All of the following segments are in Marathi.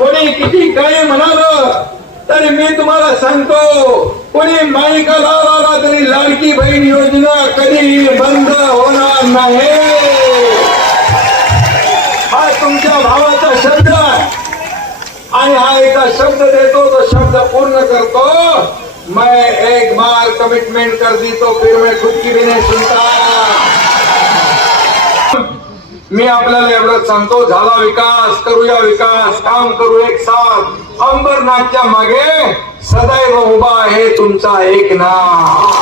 कोणी किती काही म्हणालं तरी मी तुम्हाला सांगतो, कोणी माईका लावला तरी लाडकी बहीण योजना कधी बंद होणार नाही. हा तुमच्या भावाचा शब्द आहे आणि हा एका शब्द देतो तो शब्द पूर्ण करतो. मैं एक बार कमिटमेंट कर दी तो फिर मैं खुद की भी नहीं सुनता. मी आपल्याला एवढंच सांगतो, झाला विकास, करूया विकास, काम करू एक साथ. अंबरनाथच्या मागे सदैव उभा आहे तुमचा एक नाव.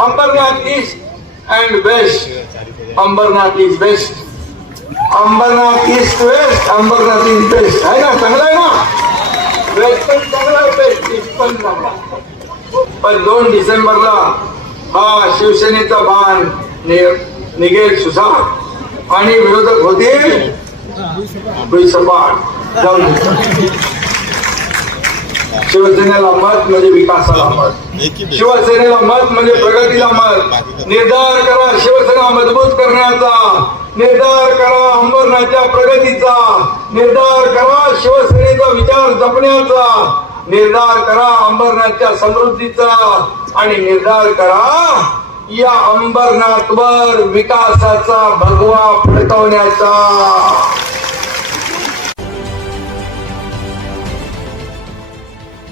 Ambernath east and west. Ambernath is best. Ambernath east west. Ambernath is best. आहे ना, चांगलं आहे ना. वेस्ट पण चांगला आहे, बेस्ट ईस्ट पण चांगला. पण 2 डिसेंबरला हा शिवसेनेचा बाण निघेल सुसाट आणि विरोधक होतील भुईसपाट. जाऊन शिवसेनेला मत म्हणजे विकासाला मत, शिवसेनेला मत म्हणजे प्रगतीला मत. निर्धार करा शिवसेना मजबूत करण्याचा, निर्धार करा अंबरनाथच्या प्रगतीचा, निर्धार करा शिवसेनेचा विचार जपण्याचा, निर्धार करा अंबरनाथच्या समृद्धीचा आणि निर्धार करा या अंबरनाथवर विकासाचा भगवा फडकवण्याचा.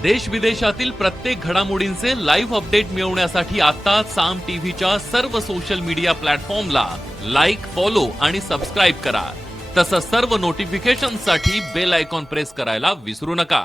देश विदेशातील प्रत्येक घडामोडींचे लाईव्ह अपडेट मिळवण्यासाठी आता साम टीव्हीच्या सर्व सोशल मीडिया प्लॅटफॉर्मला लाईक, फॉलो आणि सबस्क्राईब करा. तसंच सर्व नोटिफिकेशनसाठी बेल आयकॉन प्रेस करायला विसरू नका.